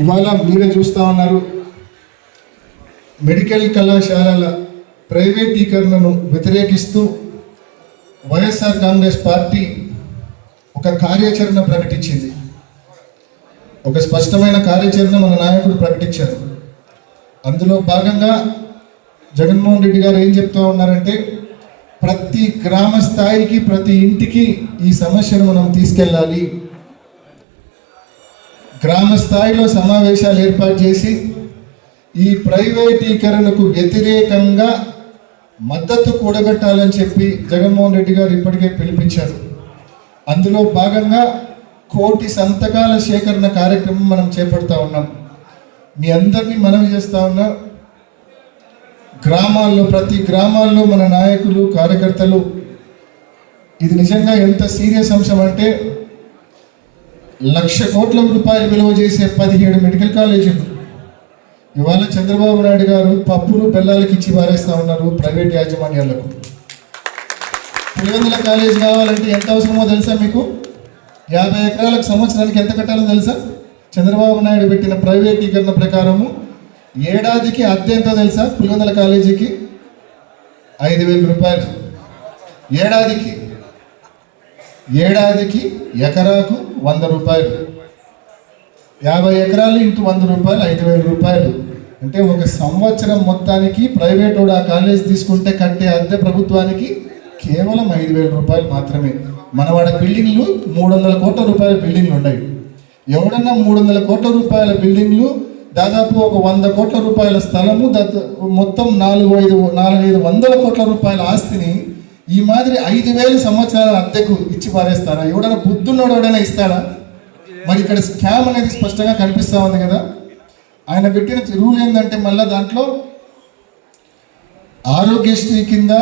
ఇవాళ మీరే చూస్తూ ఉన్నారు, మెడికల్ కళాశాలల ప్రైవేటీకరణను వ్యతిరేకిస్తూ వైఎస్ఆర్ కాంగ్రెస్ పార్టీ ఒక కార్యాచరణ ప్రకటించింది. ఒక స్పష్టమైన కార్యాచరణ మన నాయకుడు ప్రకటించారు. అందులో భాగంగా జగన్మోహన్ రెడ్డి గారు ఏం చెప్తూ ఉన్నారంటే, ప్రతి గ్రామ స్థాయికి, ప్రతి ఇంటికి ఈ సమస్యను మనం తీసుకెళ్ళాలి. గ్రామ స్థాయిలో సమావేశాలు ఏర్పాటు చేసి ఈ ప్రైవేటీకరణకు వ్యతిరేకంగా మద్దతు కూడగట్టాలని చెప్పి జగన్మోహన్ రెడ్డి గారు ఇప్పటికే పిలిపించారు. అందులో భాగంగా 1,000,000 సంతకాల సేకరణ కార్యక్రమం మనం చేపడతా ఉన్నాం. మీ అందరినీ మనవి చేస్తా ఉన్నా, గ్రామాల్లో, ప్రతి గ్రామాల్లో మన నాయకులు, కార్యకర్తలు, ఇది నిజంగా ఎంత సీరియస్ అంశం అంటే, 1,00,000 కోట్ల రూపాయలు విలువ చేసే 17 మెడికల్ కాలేజీలు ఇవాళ చంద్రబాబు నాయుడు గారు పప్పులు బెల్లాలకు ఇచ్చి పారేస్తూ ఉన్నారు ప్రైవేట్ యాజమాన్యాలకు. పులివెందుల కాలేజ్ కావాలంటే ఎంత అవసరమో తెలుసా మీకు? 50 ఎకరాలకు సంవత్సరానికి ఎంత కట్టాలో తెలుసా? చంద్రబాబు నాయుడు పెట్టిన ప్రైవేటీకరణ ప్రకారము ఏడాదికి అద్దె ఎంతో తెలుసా? పులివెందుల కాలేజీకి 5,000 రూపాయలు ఏడాదికి ఎకరాకు 100 రూపాయలు. 50 ఎకరాలు ఇంటూ 100 రూపాయలు 5,000 రూపాయలు. అంటే ఒక సంవత్సరం మొత్తానికి ప్రైవేట్ ఆ కాలేజ్ తీసుకుంటే కట్టే అద్దె ప్రభుత్వానికి కేవలం 5,000 రూపాయలు మాత్రమే. మనవాడ బిల్డింగ్లు 300 కోట్ల రూపాయల బిల్డింగ్లు ఉన్నాయి. ఎవడన్నా 300 కోట్ల రూపాయల బిల్డింగ్లు, దాదాపు ఒక 100 కోట్ల రూపాయల స్థలము, మొత్తం 400-500 కోట్ల రూపాయల ఆస్తిని ఈ మాదిరి 5,000 సంవత్సరాల అద్దెకు ఇచ్చి పారేస్తారా? ఎవడైనా బుద్ధున్నోడు ఎవడైనా ఇస్తాడా? మరి ఇక్కడ స్కామ్ అనేది స్పష్టంగా కనిపిస్తూ ఉంది కదా. ఆయన పెట్టిన రూల్ ఏంటంటే, మళ్ళీ దాంట్లో ఆరోగ్యశ్రీ కింద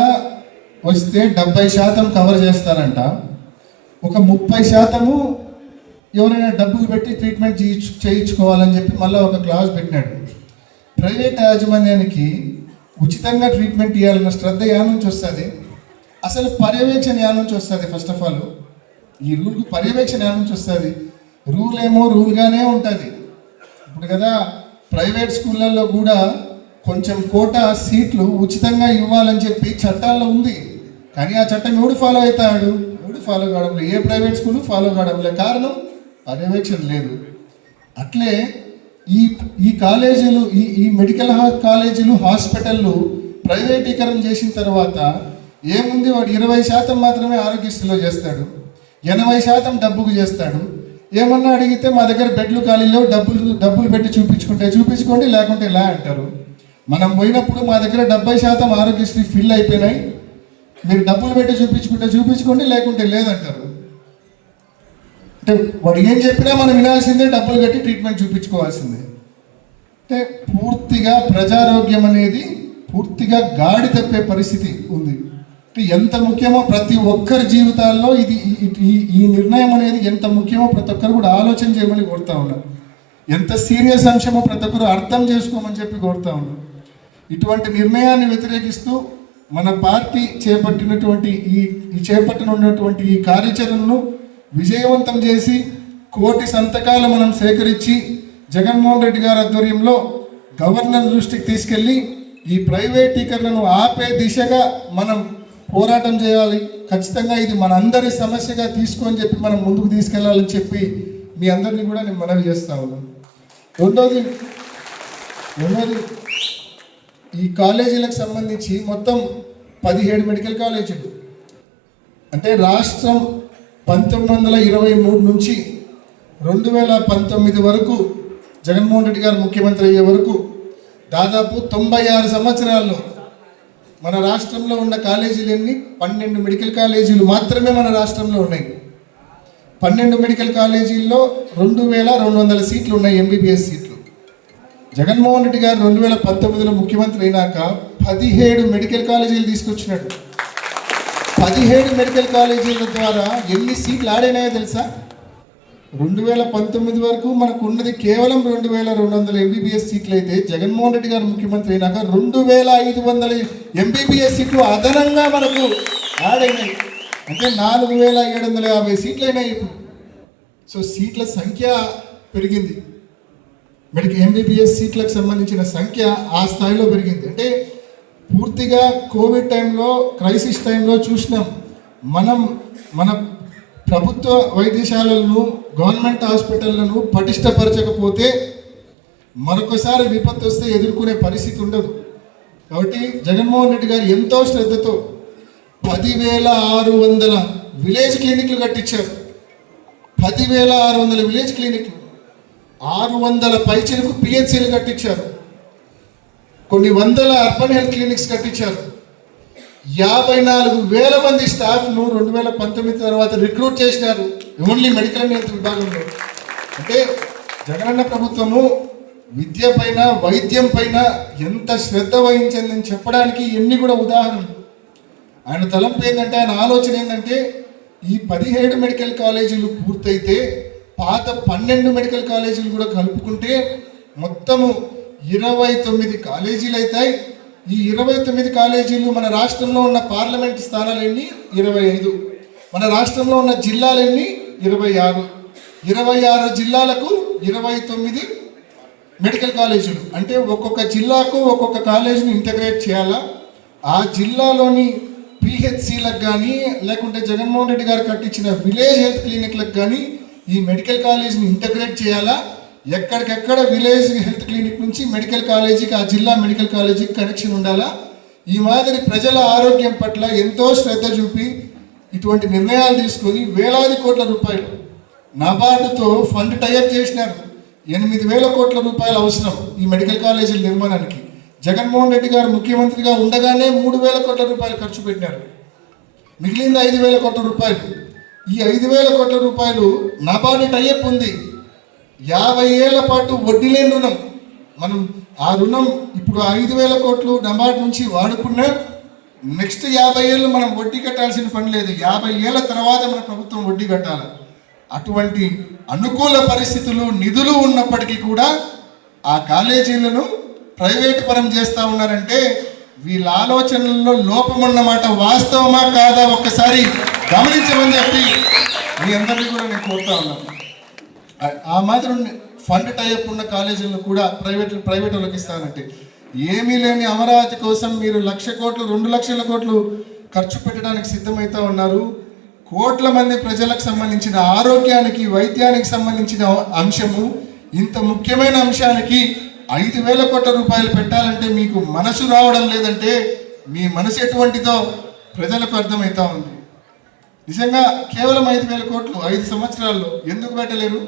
వస్తే 70% కవర్ చేస్తారంట, ఒక 30% ఎవరైనా డబ్బులు పెట్టి ట్రీట్మెంట్ చేయించుకోవాలని చెప్పి మళ్ళీ ఒక క్లాజ్ పెట్టినాడు. ప్రైవేట్ యాజమాన్యానికి ఉచితంగా ట్రీట్మెంట్ ఇవ్వాలన్న శ్రద్ధ యా నుంచి వస్తుంది? అసలు పర్యవేక్షణ యా నుంచి వస్తుంది? ఫస్ట్ ఆఫ్ ఆల్ ఈ రూల్కి పర్యవేక్షణ యా నుంచి వస్తుంది? రూల్ ఏమో రూల్గానే ఉంటుంది. ఇప్పుడు కదా ప్రైవేట్ స్కూళ్ళల్లో కూడా కొంచెం కోటా సీట్లు ఉచితంగా ఇవ్వాలని చెప్పి చట్టాల్లో ఉంది. కానీ ఆ చట్టం ఎవడు ఫాలో అవుతాడు? ఎవడు ఫాలో కావడం లేదు. ఏ ప్రైవేట్ స్కూల్ ఫాలో కావడం లేదు. కారణం పర్యవేక్షణ లేదు. అట్లే ఈ కాలేజీలు, ఈ మెడికల్ కాలేజీలు, హాస్పిటళ్ళు ప్రైవేటీకరణ చేసిన తర్వాత ఏముంది? వాడు 20% మాత్రమే ఆరోగ్యశ్రీలో చేస్తాడు, 80% డబ్బుకు చేస్తాడు. ఏమన్నా అడిగితే మా దగ్గర బెడ్లు ఖాళీలో, డబ్బులు పెట్టి చూపించుకోండి లేకుంటే ఇలా అంటారు. మనం పోయినప్పుడు మా దగ్గర 70% ఆరోగ్యశ్రీ ఫిల్ అయిపోయినాయి, మీరు డబ్బులు పెట్టి చూపించుకోండి లేకుంటే లేదంటారు. అంటే వాడు ఏం చెప్పినా మనం వినాల్సిందే, డబ్బులు కట్టి ట్రీట్మెంట్ చూపించుకోవాల్సిందే. అంటే పూర్తిగా ప్రజారోగ్యం అనేది పూర్తిగా గాడి తప్పే పరిస్థితి ఉంది. ఎంత ముఖ్యమో ప్రతి ఒక్కరి జీవితాల్లో ఈ నిర్ణయం అనేది ఎంత ముఖ్యమో ప్రతి ఒక్కరు కూడా ఆలోచన చేయమని కోరుతా ఉన్నారు. ఎంత సీరియస్ అంశమో ప్రతి ఒక్కరు అర్థం చేసుకోమని చెప్పి కోరుతా ఉన్నారు. ఇటువంటి నిర్ణయాన్ని వ్యతిరేకిస్తూ మన పార్టీ చేపట్టినటువంటి ఈ కార్యాచరణను విజయవంతం చేసి 1,000,000 సంతకాలు మనం సేకరించి జగన్మోహన్ రెడ్డి గారి ఆధ్వర్యంలో గవర్నర్ దృష్టికి తీసుకెళ్ళి ఈ ప్రైవేటీకరణను ఆపే దిశగా మనం పోరాటం చేయాలి. ఖచ్చితంగా ఇది మన అందరి సమస్యగా తీసుకొని చెప్పి మనం ముందుకు తీసుకెళ్లాలని చెప్పి మీ అందరినీ కూడా నేను మనవి చేస్తా ఉన్నాను. రెండోది ఈ కాలేజీలకు సంబంధించి మొత్తం 17 మెడికల్ కాలేజీలు. అంటే రాష్ట్రం 1923 నుంచి 2019 వరకు జగన్మోహన్ రెడ్డి గారు ముఖ్యమంత్రి అయ్యే వరకు దాదాపు 96 సంవత్సరాల్లో మన రాష్ట్రంలో ఉన్న కాలేజీలన్నీ 12 మెడికల్ కాలేజీలు మాత్రమే మన రాష్ట్రంలో ఉన్నాయి. 12 మెడికల్ కాలేజీల్లో 2,200 సీట్లు ఉన్నాయి, ఎంబీబీఎస్ సీట్లు. జగన్మోహన్ రెడ్డి గారు 2019లో ముఖ్యమంత్రి అయినాక 17 మెడికల్ కాలేజీలు తీసుకొచ్చినాడు. 17 మెడికల్ కాలేజీల ద్వారా ఎన్ని సీట్లు ఆడైనాయో తెలుసా? 2019 వరకు మనకు ఉన్నది కేవలం 2,200 ఎంబీబీఎస్ సీట్లు అయితే, జగన్మోహన్ రెడ్డి గారు ముఖ్యమంత్రి అయినాక 2,500 ఎంబీబీఎస్ సీట్లు అదనంగా మనకు యాడ్ అయినాయి. అంటే 4,750 సీట్లు అయినాయి ఇప్పుడు. సో సీట్ల సంఖ్య పెరిగింది. MBBS సీట్లకు సంబంధించిన సంఖ్య ఆ స్థాయిలో పెరిగింది. అంటే పూర్తిగా కోవిడ్ టైంలో, క్రైసిస్ టైంలో చూసినాం. మన ప్రభుత్వ వైద్యశాలలను, గవర్నమెంట్ హాస్పిటళ్లను పటిష్టపరచకపోతే మరొకసారి విపత్తు వస్తే ఎదుర్కొనే పరిస్థితి ఉండదు. కాబట్టి జగన్మోహన్ రెడ్డి గారు ఎంతో శ్రద్ధతో 10,600 విలేజ్ క్లినిక్లు కట్టించారు. 10,600 విలేజ్ క్లినిక్లు, 600 పైచిలకు పిహెచ్సిలు కట్టించారు, కొన్ని వందల అర్బన్ హెల్త్ క్లినిక్స్ కట్టించారు. 54,000 మంది స్టాఫ్ను 2019 తర్వాత రిక్రూట్ చేసినారు ఓన్లీ మెడికల్ అండ్ హెల్త్ విభాగంలో. అంటే జగనన్న ప్రభుత్వము విద్య పైన, వైద్యం పైన ఎంత శ్రద్ధ వహించిందని చెప్పడానికి ఎన్ని కూడా ఉదాహరణలు. ఆయన తలంపు ఏంటంటే, ఆయన ఆలోచన ఏంటంటే, ఈ 17 మెడికల్ కాలేజీలు పూర్తయితే పాత 12 మెడికల్ కాలేజీలు కూడా కలుపుకుంటే మొత్తము 29 కాలేజీలు అవుతాయి. ఈ 29 కాలేజీలు మన రాష్ట్రంలో ఉన్న పార్లమెంట్ స్థానాలన్నీ 25, మన రాష్ట్రంలో ఉన్న జిల్లాలన్నీ 26, 26 జిల్లాలకు 29 మెడికల్ కాలేజీలు. అంటే ఒక్కొక్క జిల్లాకు ఒక్కొక్క కాలేజీని ఇంటగ్రేట్ చేయాలా. ఆ జిల్లాలోని పిహెచ్సిలకు కానీ, లేకుంటే జగన్మోహన్ రెడ్డి గారు కట్టించిన విలేజ్ హెల్త్ క్లినిక్లకు కానీ ఈ మెడికల్ కాలేజీని ఇంటగ్రేట్ చేయాలా. ఎక్కడికెక్కడ విలేజ్ హెల్త్ క్లినిక్ నుంచి మెడికల్ కాలేజీకి, ఆ జిల్లా మెడికల్ కాలేజీకి కనెక్షన్ ఉండాలా. ఈ మాదిరి ప్రజల ఆరోగ్యం పట్ల ఎంతో శ్రద్ధ చూపి ఇటువంటి నిర్ణయాలు తీసుకొని వేలాది కోట్ల రూపాయలు నాబార్డుతో ఫండ్ టైఅప్ చేసినారు. 8,000 కోట్ల రూపాయలు అవసరం ఈ మెడికల్ కాలేజీల నిర్మాణానికి. జగన్మోహన్ రెడ్డి గారు ముఖ్యమంత్రిగా ఉండగానే 3,000 కోట్ల రూపాయలు ఖర్చు పెట్టినారు. మిగిలింది 5,000 కోట్ల రూపాయలు. ఈ 5,000 కోట్ల రూపాయలు నాబార్డు టైఅప్ ఉంది. 50 ఏళ్ల పాటు వడ్డీ లేని రుణం. మనం ఆ రుణం ఇప్పుడు 5,000 కోట్లు నబార్డు నుంచి వాడుకున్నా నెక్స్ట్ 50 ఏళ్ళు మనం వడ్డీ కట్టాల్సిన పని లేదు. 50 ఏళ్ళ తర్వాత మన ప్రభుత్వం వడ్డీ కట్టాలి. అటువంటి అనుకూల పరిస్థితులు, నిధులు ఉన్నప్పటికీ కూడా ఆ కాలేజీలను ప్రైవేట్ పరం చేస్తూ ఉన్నారంటే వీళ్ళ ఆలోచనల్లో లోపం అన్నమాట. వాస్తవమా కాదా ఒక్కసారి గమనించమని చెప్పి మీ అందరినీ కూడా నేను కోరుతా ఉన్నాను. ఆ మాత్రం ఫండ్ టైఅప్ ఉన్న కాలేజీలను కూడా ప్రైవేట్ వాళ్ళకి ఇస్తానంటే ఏమీ లేని అమరావతి కోసం మీరు 1,00,000 కోట్లు, 2,00,000 కోట్లు ఖర్చు పెట్టడానికి సిద్ధమవుతా ఉన్నారు. కోట్ల మంది ప్రజలకు సంబంధించిన ఆరోగ్యానికి, వైద్యానికి సంబంధించిన అంశము, ఇంత ముఖ్యమైన అంశానికి 5,000 కోట్ల రూపాయలు పెట్టాలంటే మీకు మనసు రావడం లేదంటే మీ మనసు ఎటువంటిదో ప్రజలకు అర్థమవుతా ఉంది. నిజంగా కేవలం 5,000 కోట్లు 5 సంవత్సరాల్లో ఎందుకు పెట్టలేరు?